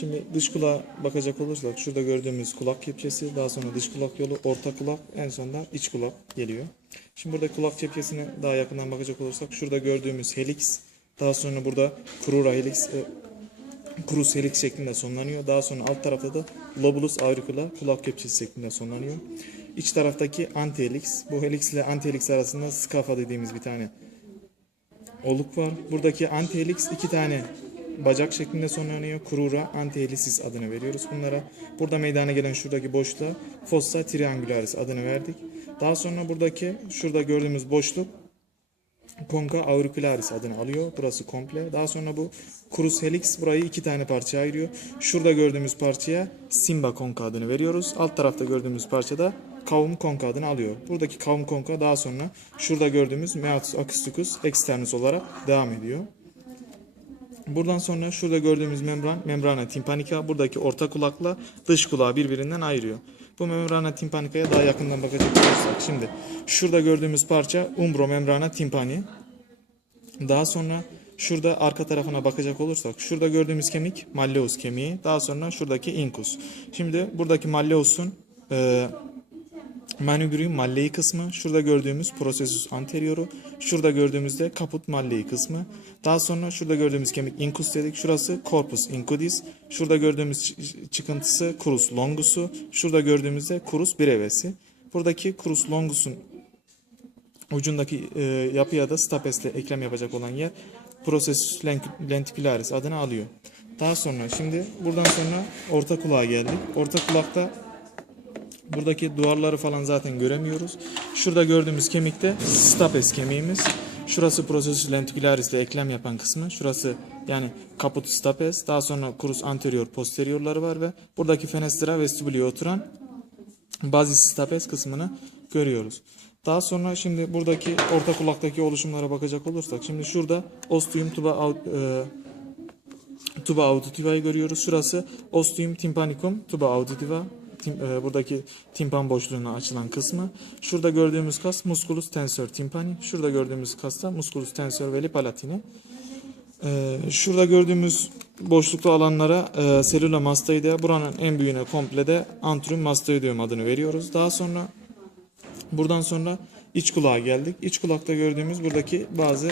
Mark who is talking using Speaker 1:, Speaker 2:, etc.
Speaker 1: Şimdi dış kulağa bakacak olursak şurada gördüğümüz kulak kepçesi, daha sonra dış kulak yolu, orta kulak, en sonunda iç kulak geliyor. Şimdi burada kulak kepçesine daha yakından bakacak olursak şurada gördüğümüz helix, daha sonra burada crura helix, e, Cruz helix şeklinde sonlanıyor. Daha sonra alt tarafta da lobulus auricula kulak kepçesi şeklinde sonlanıyor. İç taraftaki anti helix. Bu helix ile anti helix arasında skafa dediğimiz bir tane oluk var. Buradaki anti helix iki tane bacak şeklinde sonlanıyor. Crura anti helicis adını veriyoruz bunlara. Burada meydana gelen şuradaki boşluğa fossa triangularis adını verdik. Daha sonra buradaki şurada gördüğümüz boşluk Conca auricularis adını alıyor. Burası komple. Daha sonra bu Crus helix burayı iki tane parçaya ayırıyor. Şurada gördüğümüz parçaya Simba conca adını veriyoruz. Alt tarafta gördüğümüz parçada Cavum conca adını alıyor. Buradaki Cavum conca daha sonra şurada gördüğümüz Meatus acousticus externus olarak devam ediyor. Buradan sonra şurada gördüğümüz membran, membrana tympanica buradaki orta kulakla dış kulağı birbirinden ayırıyor. Bu membrana tympanica'ya daha yakından bakacak olursak şimdi şurada gördüğümüz parça umbro membrana tympani. Daha sonra şurada arka tarafına bakacak olursak şurada gördüğümüz kemik malleus kemiği. Daha sonra şuradaki incus. Şimdi buradaki malleus'un e, Manubrium malleyi kısmı, şurada gördüğümüz processus anterioru, şurada gördüğümüzde caput malleyi kısmı. Daha sonra şurada gördüğümüz kemik incus dedik. Şurası corpus incudis. Şurada gördüğümüz çı- çıkıntısı crus longusu. Şurada gördüğümüzde crus brevesi. Buradaki crus longus'un ucundaki e, yapıya da stapesle eklem yapacak olan yer processus len- lenticularis adını alıyor. Daha sonra şimdi buradan sonra orta kulağa geldik. Orta kulakta Buradaki duvarları falan zaten göremiyoruz. Şurada gördüğümüz kemik de stapes kemiğimiz. Şurası processus lenticularis ile eklem yapan kısmı. Şurası yani caput stapes. Daha sonra crus anterior posteriorları var ve buradaki fenestra vestibuliye oturan bazis stapes kısmını görüyoruz. Daha sonra şimdi buradaki orta kulaktaki oluşumlara bakacak olursak şimdi şurada ostium tuba aut- e, tuba auditiva'yı görüyoruz. Şurası ostium tympanicum tuba auditiva. Tim- e, buradaki timpan boşluğuna açılan kısmı. Şurada gördüğümüz kas musculus tensor tympani. Şurada gördüğümüz kas da musculus tensor veli palatini. E, şurada gördüğümüz boşluklu alanlara e, selula mastoidea. Buranın en büyüğüne komple de antrium mastoideum adını veriyoruz. Daha sonra Buradan sonra iç kulağa geldik. İç kulakta gördüğümüz buradaki bazı